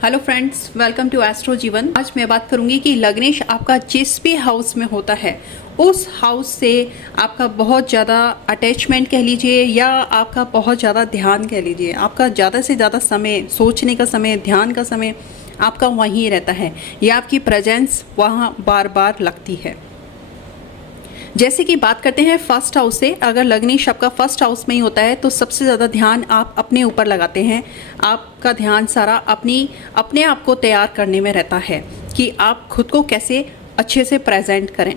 Hello friends, welcome to astro Jeevan. आज मैं बात करूंगी कि लग्नेश आपका जिस भी हाउस में होता है उस हाउस से आपका बहुत ज़्यादा अटैचमेंट कह लीजिए या आपका बहुत ज़्यादा ध्यान कह लीजिए, आपका ज़्यादा से ज़्यादा समय, सोचने का समय, ध्यान का समय आपका वहीं रहता है या आपकी प्रेजेंस वहाँ बार बार लगती है। जैसे कि बात करते हैं फर्स्ट हाउस से, अगर लग्नेश आपका फर्स्ट हाउस में ही होता है तो सबसे ज़्यादा ध्यान आप अपने ऊपर लगाते हैं। आपका ध्यान सारा अपने आप को तैयार करने में रहता है कि आप खुद को कैसे अच्छे से प्रेजेंट करें।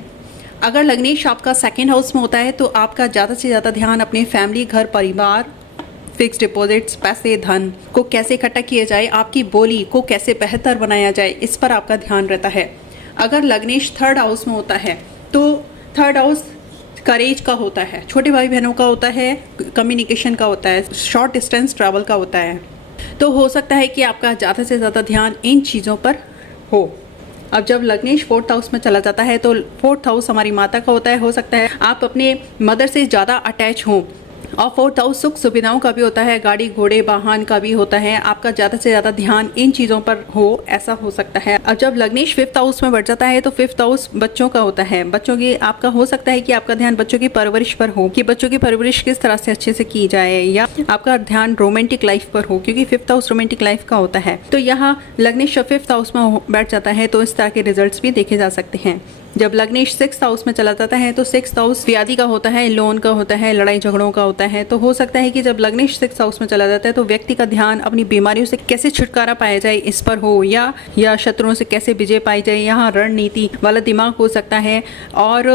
अगर लग्नेश आपका सेकेंड हाउस में होता है तो आपका ज़्यादा से ज़्यादा ध्यान अपने फैमिली, घर परिवार, फिक्स डिपॉजिट्स, पैसे, धन को कैसे इकट्ठा किया जाए, आपकी बोली को कैसे बेहतर बनाया जाए, इस पर आपका ध्यान रहता है। अगर लग्नेश थर्ड हाउस में होता है तो थर्ड हाउस करेज का होता है, छोटे भाई बहनों का होता है, कम्युनिकेशन का होता है, शॉर्ट डिस्टेंस ट्रैवल का होता है। तो हो सकता है कि आपका ज़्यादा से ज़्यादा ध्यान इन चीज़ों पर हो। अब जब लग्नेश फोर्थ हाउस में चला जाता है तो फोर्थ हाउस हमारी माता का होता है। हो सकता है आप अपने मदर से ज़्यादा अटैच हों। और फोर्थ हाउस सुख सुविधाओं का भी होता है, गाड़ी घोड़े वाहन का भी होता है। आपका ज़्यादा से ज़्यादा ध्यान इन चीज़ों पर हो, ऐसा हो सकता है। अब जब लग्नेश फिफ्थ हाउस में बढ़ जाता है तो फिफ्थ हाउस बच्चों का होता है। बच्चों की आपका हो सकता है कि आपका ध्यान बच्चों की परवरिश पर हो कि बच्चों की परवरिश किस तरह से अच्छे से की जाए, या आपका ध्यान रोमांटिक लाइफ पर हो क्योंकि फिफ्थ हाउस रोमांटिक लाइफ का होता है। तो यहाँ लग्नेश फिफ्थ हाउस में बैठ जाता है तो इस तरह के रिजल्ट भी देखे जा सकते हैं। जब लग्नेश सिक्स्थ हाउस में चला जाता है तो सिक्स्थ हाउस व्याधि का होता है, लोन का होता है, लड़ाई झगड़ों का होता है। तो हो सकता है कि जब लग्नेश सिक्स्थ हाउस में चला जाता है तो व्यक्ति का ध्यान अपनी बीमारियों से कैसे छुटकारा पाया जाए इस पर हो, या शत्रुओं से कैसे विजय पाई जाए, यहाँ रणनीति वाला दिमाग हो सकता है। और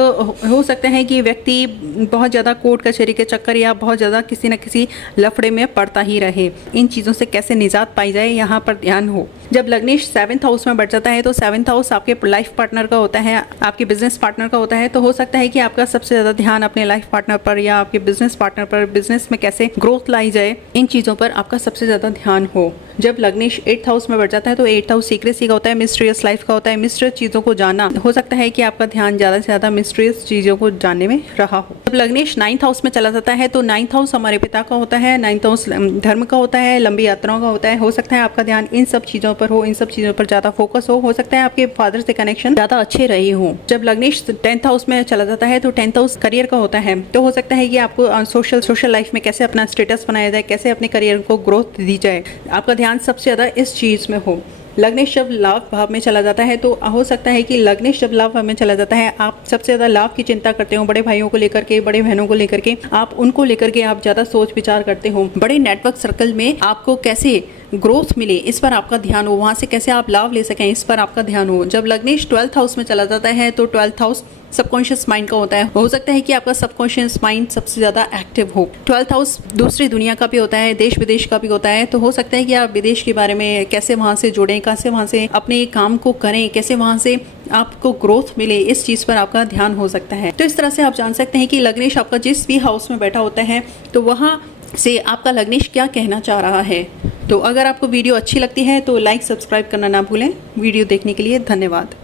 हो सकता है कि व्यक्ति बहुत ज़्यादा कोर्ट कचहरी के चक्कर या बहुत ज़्यादा किसी न किसी लफड़े में पड़ता ही रहे। इन चीज़ों से कैसे निजात पाई जाए, यहाँ पर ध्यान हो। जब लग्नेश सेवन्थ हाउस में बढ़ जाता है तो सेवन्थ हाउस आपके लाइफ पार्टनर का होता है, आपके बिजनेस पार्टनर का होता है। तो हो सकता है कि आपका सबसे ज़्यादा ध्यान अपने लाइफ पार्टनर पर या आपके बिजनेस पार्टनर पर, बिजनेस में कैसे ग्रोथ लाई जाए, इन चीज़ों पर आपका सबसे ज़्यादा ध्यान हो। जब लग्नेश एट्थ हाउस में बढ़ जाता है तो एट्थ हाउस सीक्रेसी का होता है, मिस्टीरियस लाइफ का होता है, मिस्टीरियस चीज़ों को जानना। हो सकता है कि आपका ध्यान ज़्यादा से ज़्यादा मिस्टीरियस चीज़ों को जानने में रहा हो। जब लग्नेश नाइन्थ हाउस में चला जाता है तो नाइन्थ हाउस हमारे पिता का होता है, नाइन्थ हाउस धर्म का होता है, लंबी यात्राओं का होता है। हो सकता है आपका ध्यान इन सब चीज़ों पर हो, इन सब चीज़ों पर ज़्यादा फोकस हो सकता है आपके फादर से कनेक्शन ज़्यादा अच्छे रहे हों। जब लग्नेश टेंथ हाउस में चला जाता है तो टेंथ हाउस करियर का होता है। तो हो सकता है कि आपको सोशल लाइफ में कैसे अपना स्टेटस बनाया जाए, कैसे अपने करियर को ग्रोथ दी जाए, आपका ध्यान सबसे ज़्यादा इस चीज़ में हो। लग्नेश जब लाभ भाव में चला जाता है तो हो सकता है कि लग्नेश जब लाभ भाव में चला जाता है आप सबसे ज़्यादा लाभ की चिंता करते हो, बड़े भाइयों को लेकर के, बड़े बहनों को लेकर के, आप उनको लेकर के आप ज़्यादा सोच विचार करते हो। बड़े नेटवर्क सर्कल में आपको कैसे ग्रोथ मिले इस पर आपका ध्यान हो, वहाँ से कैसे आप लाभ ले सकें इस पर आपका ध्यान हो। जब लग्नेश ट्वेल्थ हाउस में चला जाता है तो ट्वेल्थ हाउस सबकॉन्शियस माइंड का होता है। हो सकता है कि आपका सबकॉन्शियस माइंड सबसे ज़्यादा एक्टिव हो। ट्वेल्थ हाउस दूसरी दुनिया का भी होता है, देश विदेश का भी होता है। तो हो सकता है कि आप विदेश के बारे में कैसे वहाँ से जुड़ें, कैसे वहाँ से अपने काम को करें, कैसे वहाँ से आपको ग्रोथ मिले, इस चीज़ पर आपका ध्यान हो सकता है। तो इस तरह से आप जान सकते हैं कि लग्नेश आपका जिस भी हाउस में बैठा होता है तो वहाँ से आपका लग्नेश क्या कहना चाह रहा है। तो अगर आपको वीडियो अच्छी लगती है तो लाइक सब्सक्राइब करना ना भूलें। वीडियो देखने के लिए धन्यवाद।